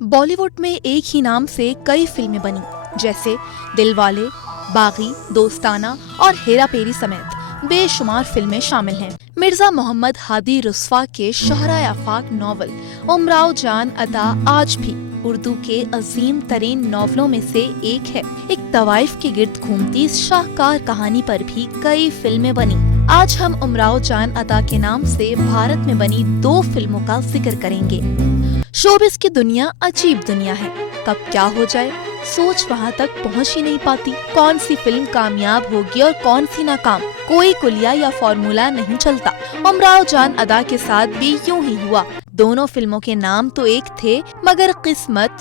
बॉलीवुड में एक ही नाम से कई फिल्में बनी, जैसे दिलवाले, बागी, दोस्ताना और हेरा फेरी समेत बेशुमार फिल्में शामिल हैं। मिर्जा मोहम्मद हादी रुस्वा के शोहराए आफाक नॉवल उमराव जान अता आज भी उर्दू के अजीम तरीन नॉवलों में से एक है। एक तवाइफ के गिर्द घूमती इस शाहकार कहानी पर भी कई फिल्में बनी। आज हम उमराव जान अता के नाम से भारत में बनी 2 फिल्मों का जिक्र करेंगे। शोबिस की दुनिया अजीब दुनिया है, कब क्या हो जाए सोच वहाँ तक पहुँच ही नहीं पाती। कौन सी फिल्म कामयाब होगी और कौन सी नाकाम, कोई कुलिया या फॉर्मूला नहीं चलता। उमराव जान अदा के साथ भी यूं ही हुआ। दोनों फिल्मों के नाम तो एक थे, मगर किस्मत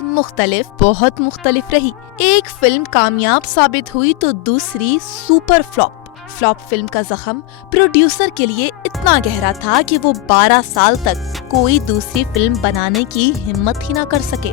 बहुत मुख्तलिफ रही। एक फिल्म कामयाब साबित हुई तो दूसरी सुपर फ्लॉप फिल्म का जख्म प्रोड्यूसर के लिए इतना गहरा था कि वो 12 साल तक कोई दूसरी फिल्म बनाने की हिम्मत ही ना कर सके।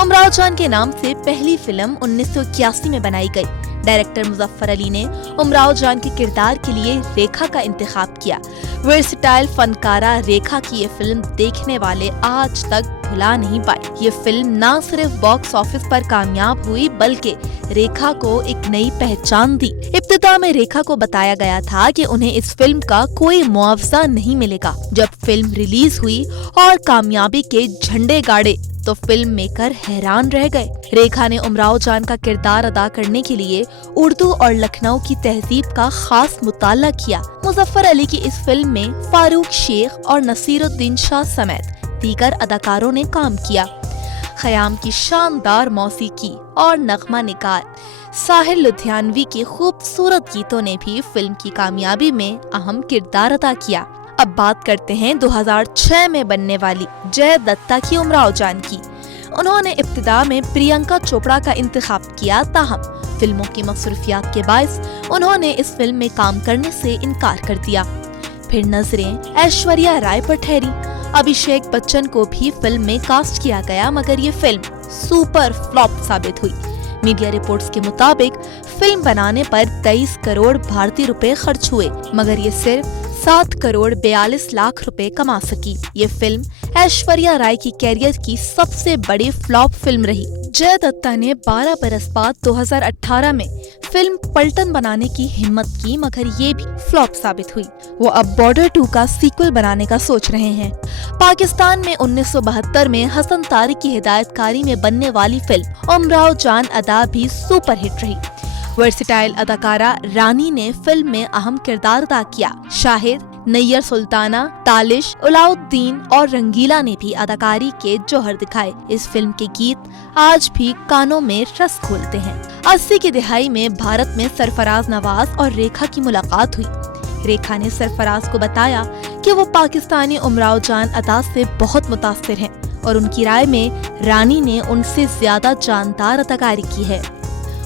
उमराव जान के नाम से पहली फिल्म 1981 में बनाई गई। डायरेक्टर मुजफ्फर अली ने उमराव जान के किरदार के लिए रेखा का इंतखाब किया। वर्सटाइल फनकारा रेखा की ये फिल्म देखने वाले आज तक भुला नहीं पाए। ये फिल्म न सिर्फ बॉक्स ऑफिस पर कामयाब हुई, बल्कि रेखा को एक नई पहचान दी। इब्तिदा में रेखा को बताया गया था कि उन्हें इस फिल्म का कोई मुआवजा नहीं मिलेगा। जब फिल्म रिलीज हुई और कामयाबी के झंडे गाड़े तो फिल्म मेकर हैरान रह गए। रेखा ने उमराव जान का किरदार अदा करने के लिए उर्दू और लखनऊ की तहजीब का खास मुताला किया। मुजफ्फर अली की इस फिल्म में फारूक शेख और नसीरुद्दीन शाह समेत दीगर अदाकारों ने काम किया। खयाम की शानदार मौसीकी और नगमा निगार साहिर लुधियानवी की खूबसूरत गीतों ने भी फिल्म की कामयाबी में अहम किरदार अदा किया। अब बात करते हैं 2006 में बनने वाली जय दत्ता की उमराव जान की। उन्होंने इब्तिदा में प्रियंका चोपड़ा का इंतखाब किया, ताहम फिल्मों की मसरूफियात के बायस उन्होंने इस फिल्म में काम करने से इनकार कर दिया। फिर नजरें ऐश्वर्या राय पर ठहरी। अभिषेक बच्चन को भी फिल्म में कास्ट किया गया, मगर ये फिल्म सुपर फ्लॉप साबित हुई। मीडिया रिपोर्ट्स के मुताबिक फिल्म बनाने पर 23 करोड़ भारतीय रुपए खर्च हुए, मगर ये सिर्फ 7 करोड़ 42 लाख रुपए कमा सकी। ये फिल्म ऐश्वर्या राय की कैरियर की सबसे बड़ी फ्लॉप फिल्म रही। जय दत्ता ने 12 बरस बाद 2018 में फिल्म पलटन बनाने की हिम्मत की, मगर ये भी फ्लॉप साबित हुई। वो अब बॉर्डर 2 का सीक्वल बनाने का सोच रहे हैं। पाकिस्तान में 1972 में हसन तारिक की हिदायतकारी में बनने वाली फिल्म उमराव जान अदा भी सुपर हिट रही। वर्सटाइल अदाकारा रानी ने फिल्म में अहम किरदार अदा किया। शाहिद, नैयर सुल्ताना, तालिश, अलाउद्दीन और रंगीला ने भी अदाकारी के जौहर दिखाए। इस फिल्म के गीत आज भी कानों में रस घोलते हैं। 80 की दिहाई में भारत में सरफराज नवाज और रेखा की मुलाकात हुई। रेखा ने सरफराज को बताया कि वो पाकिस्तानी उमराव जान अता से बहुत मुतासिर हैं और उनकी राय में रानी ने उनसे ज्यादा जानदार अदाकारी की है।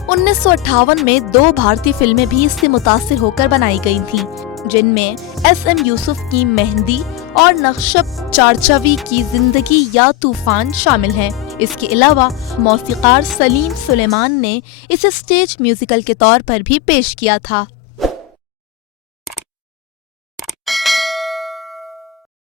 1958 में 2 भारतीय फिल्में भी इससे मुतासिर होकर बनाई गई थीं, जिनमें SM यूसुफ की मेहंदी और नक्शब चारचवी की जिंदगी या तूफान शामिल हैं। इसके अलावा मौसीकार सलीम सुलेमान ने इसे स्टेज म्यूजिकल के तौर पर भी पेश किया था।